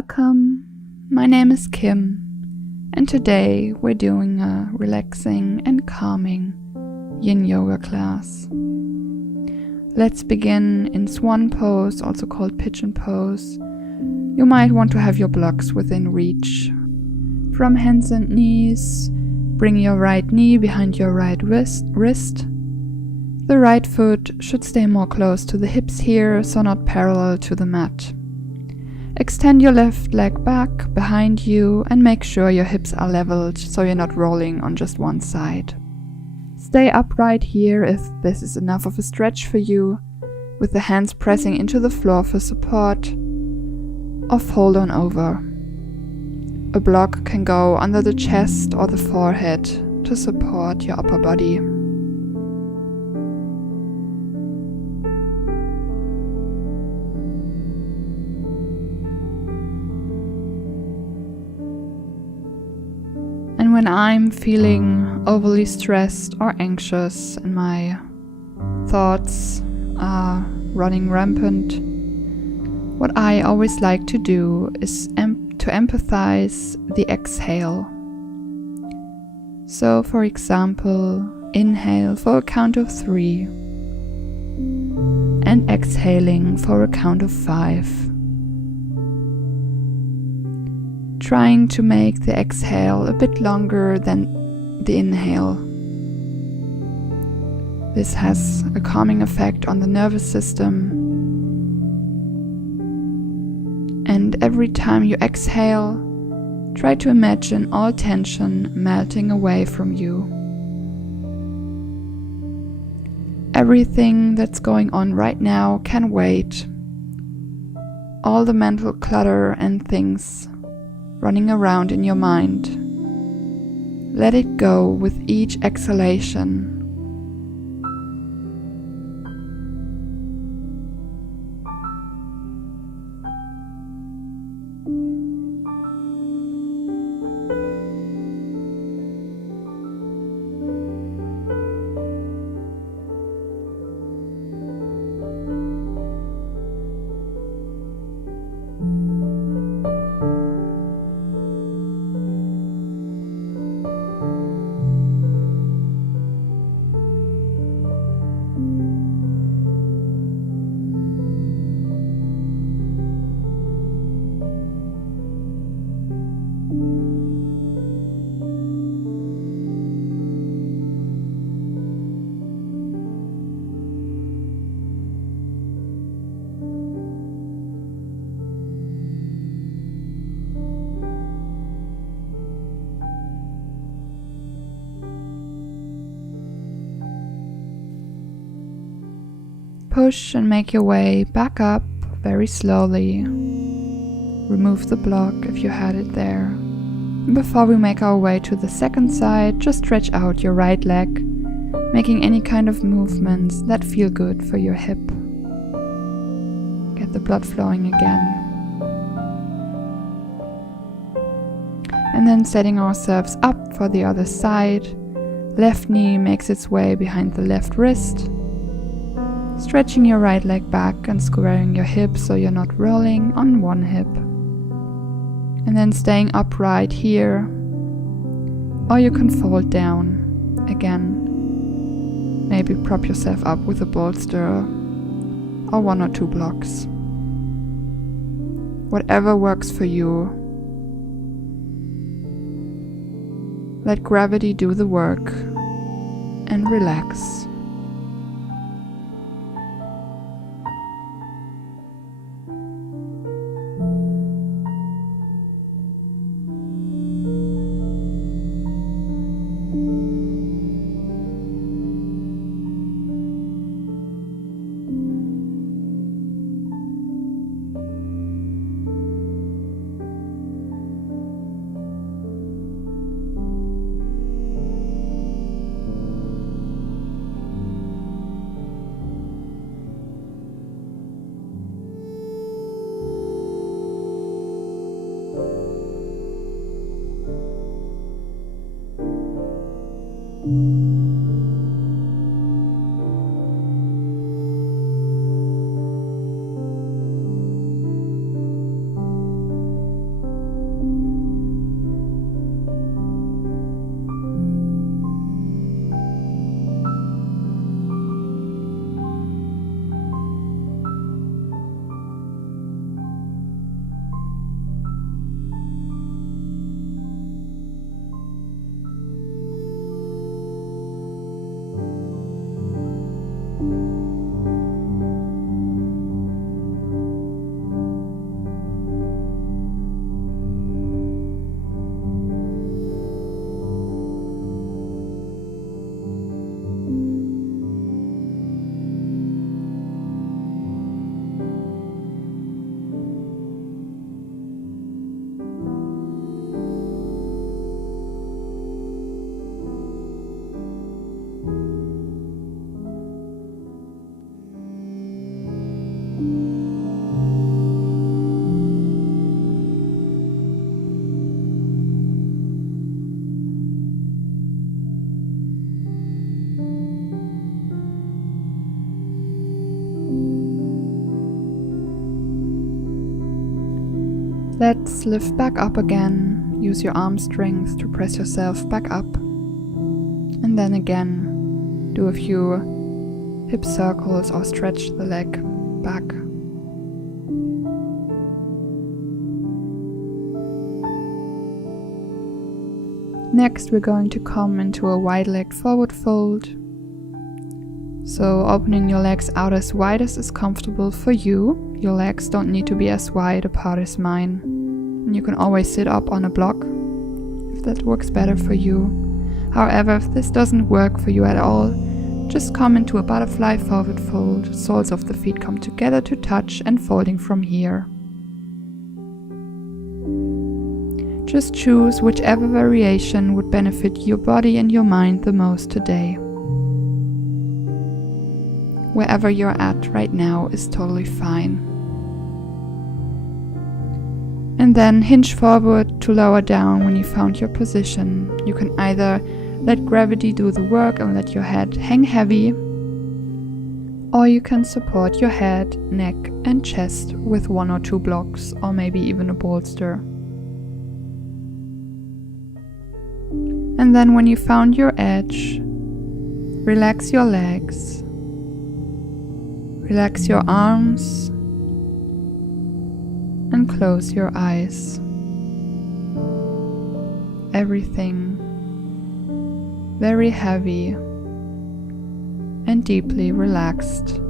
Welcome, my name is Kim, and today we're doing a relaxing and calming yin yoga class. Let's begin in swan pose, also called pigeon pose. You might want to have your blocks within reach. From hands and knees, bring your right knee behind your right wrist. The right foot should stay more close to the hips here, so not parallel to the mat. Extend your left leg back behind you and make sure your hips are leveled so you're not rolling on just one side. Stay upright here if this is enough of a stretch for you, with the hands pressing into the floor for support, or fold on over. A block can go under the chest or the forehead to support your upper body. And when I'm feeling overly stressed or anxious and my thoughts are running rampant, what I always like to do is to empathize the exhale. So, for example, inhale for a count of 3 and exhaling for a count of 5. Trying to make the exhale a bit longer than the inhale. This has a calming effect on the nervous system. And every time you exhale, try to imagine all tension melting away from you. Everything that's going on right now can wait. All the mental clutter and things running around in your mind. Let it go with each exhalation. Push and make your way back up very slowly. Remove the block if you had it there. And before we make our way to the second side, just stretch out your right leg, making any kind of movements that feel good for your hip. Get the blood flowing again. And then setting ourselves up for the other side. Left knee makes its way behind the left wrist. Stretching your right leg back and squaring your hips so you're not rolling on one hip. And then staying upright here. Or you can fold down again. Maybe prop yourself up with a bolster or 1 or 2 blocks. Whatever works for you. Let gravity do the work and relax. Let's lift back up again. Use your arm strength to press yourself back up. And then again, do a few hip circles or stretch the leg back. Next, we're going to come into a wide-legged forward fold. So opening your legs out as wide as is comfortable for you. Your legs don't need to be as wide apart as mine. And you can always sit up on a block if that works better for you. However, if this doesn't work for you at all, just come into a butterfly forward fold. Soles of the feet come together to touch and folding from here. Just choose whichever variation would benefit your body and your mind the most today. Wherever you're at right now is totally fine. And then hinge forward to lower down when you found your position. You can either let gravity do the work and let your head hang heavy, or you can support your head, neck and chest with 1 or 2 blocks or maybe even a bolster. And then when you found your edge, relax your legs, relax your arms, and close your eyes. Everything very heavy and deeply relaxed.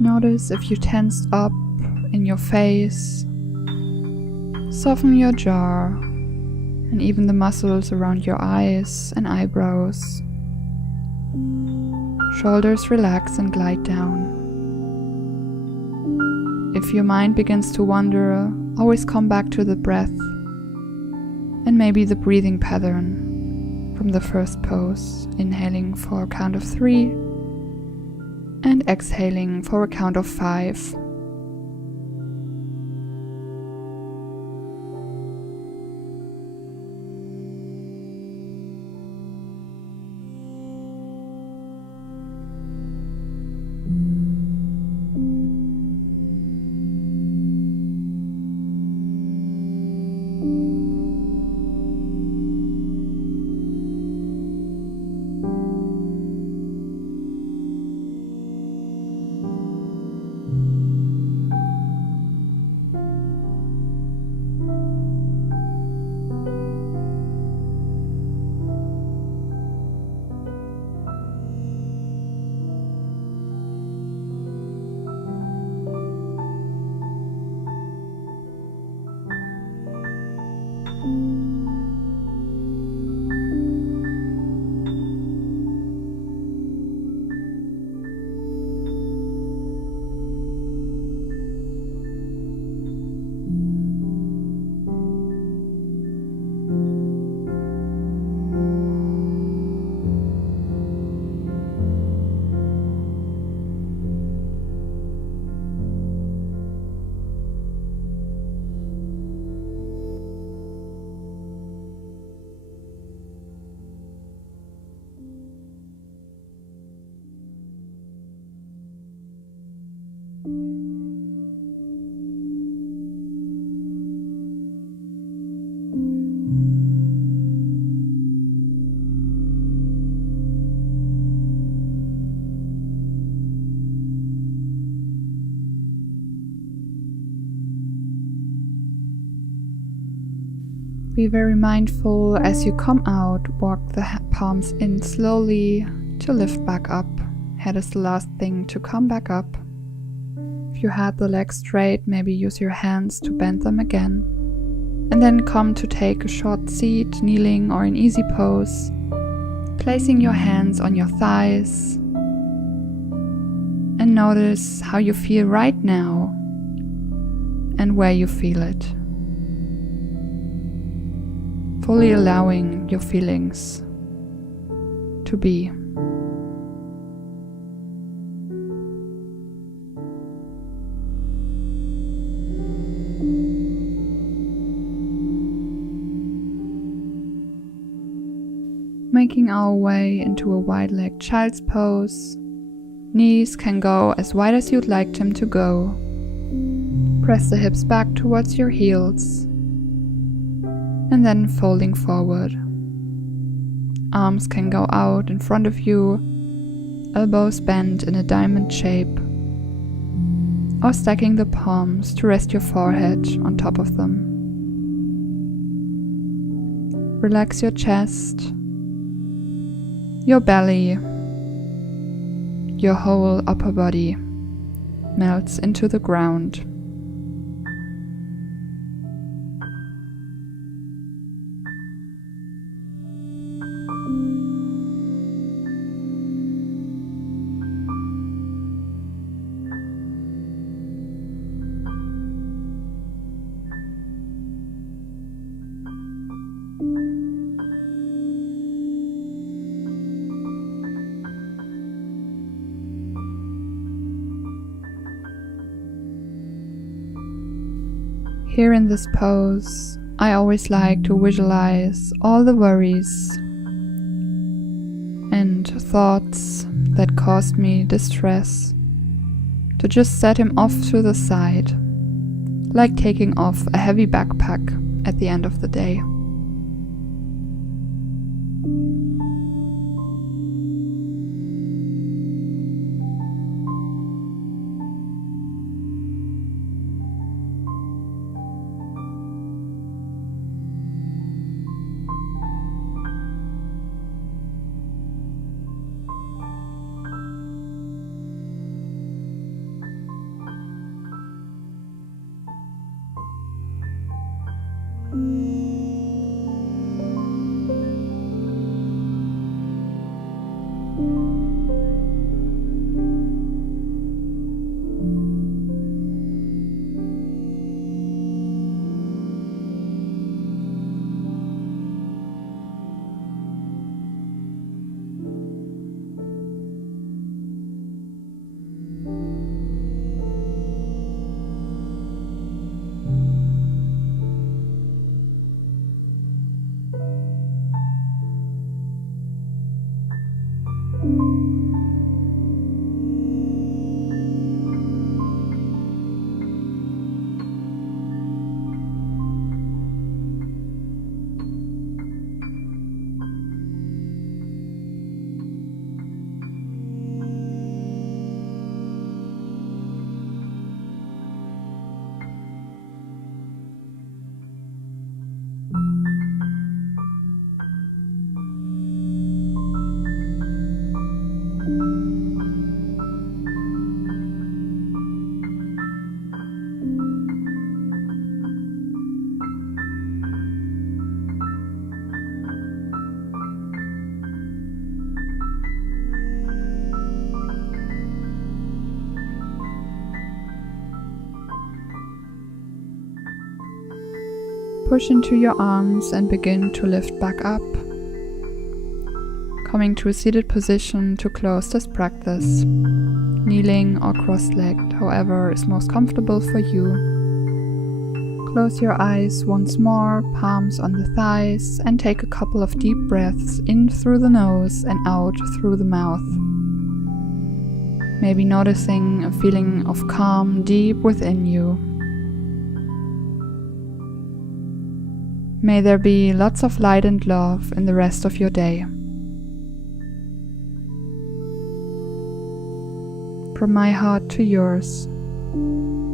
Notice if you tensed up in your face. Soften your jaw and even the muscles around your eyes and eyebrows. Shoulders relax and glide down. If your mind begins to wander, always come back to the breath and maybe the breathing pattern from the first pose, inhaling for a count of 3 and exhaling for a count of 5. Be very mindful as you come out, walk the palms in slowly to lift back up. Head is the last thing to come back up. If you had the legs straight, maybe use your hands to bend them again. And then come to take a short seat, kneeling or in easy pose, placing your hands on your thighs. And notice how you feel right now and where you feel it. Fully allowing your feelings to be. Making our way into a wide-legged child's pose. Knees can go as wide as you'd like them to go. Press the hips back towards your heels. And then folding forward. Arms can go out in front of you, elbows bent in a diamond shape, or stacking the palms to rest your forehead on top of them. Relax your chest, your belly, your whole upper body melts into the ground. Here in this pose, I always like to visualize all the worries and thoughts that caused me distress, to just set him off to the side, like taking off a heavy backpack at the end of the day. Push into your arms and begin to lift back up, coming to a seated position to close this practice, kneeling or cross-legged, however is most comfortable for you. Close your eyes once more, palms on the thighs, and take a couple of deep breaths in through the nose and out through the mouth. Maybe noticing a feeling of calm deep within you. May there be lots of light and love in the rest of your day. From my heart to yours,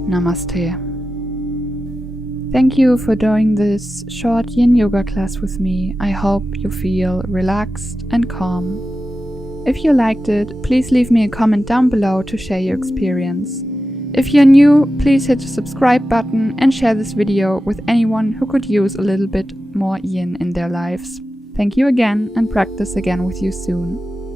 Namaste. Thank you for doing this short yin yoga class with me. I hope you feel relaxed and calm. If you liked it, please leave me a comment down below to share your experience. If you're new, please hit the subscribe button and share this video with anyone who could use a little bit more yin in their lives. Thank you again, and practice again with you soon.